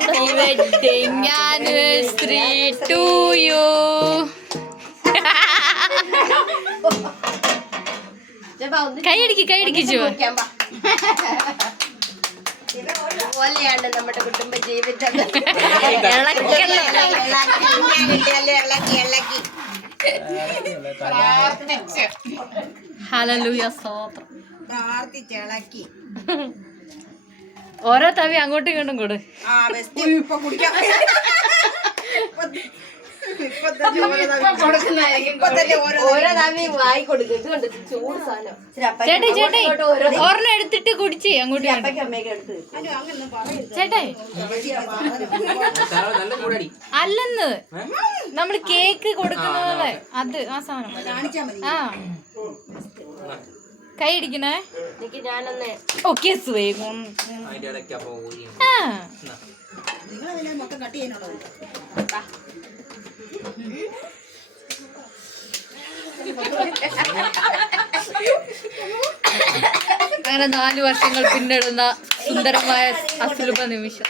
Happy wedding anniversary to you. കൈയടിക്ക് ചുവ. പോലെയാണ് നമ്മുടെ കുടുംബ ജീവിതം. ഹല്ലേലൂയ സ്തോത്രം. പ്രാർത്ഥിച്ചിളക്കി ഓരോ തവി അങ്ങോട്ടും ഇങ്ങോട്ടും കൊടു. ഓരോ തവി വായി കൊടുക്കും. ഇതുകൊണ്ട് ചൂട് സാധനം. ചേട്ടായി ഒരെണ്ണം എടുത്തിട്ട് കുടിച്ച് അങ്ങോട്ടും ചേട്ടായി. അല്ലെന്ന് നമ്മള് കേക്ക് കൊടുക്കുന്നത് അത് ആ സാധനം. ആ കൈ ഇടിക്കണേ. ഞാനൊന്ന് ഓക്കെ വേഗം. അങ്ങനെ 4 വർഷങ്ങൾ പിന്നിടുന്ന സുന്ദരമായ അസുലഭ നിമിഷം.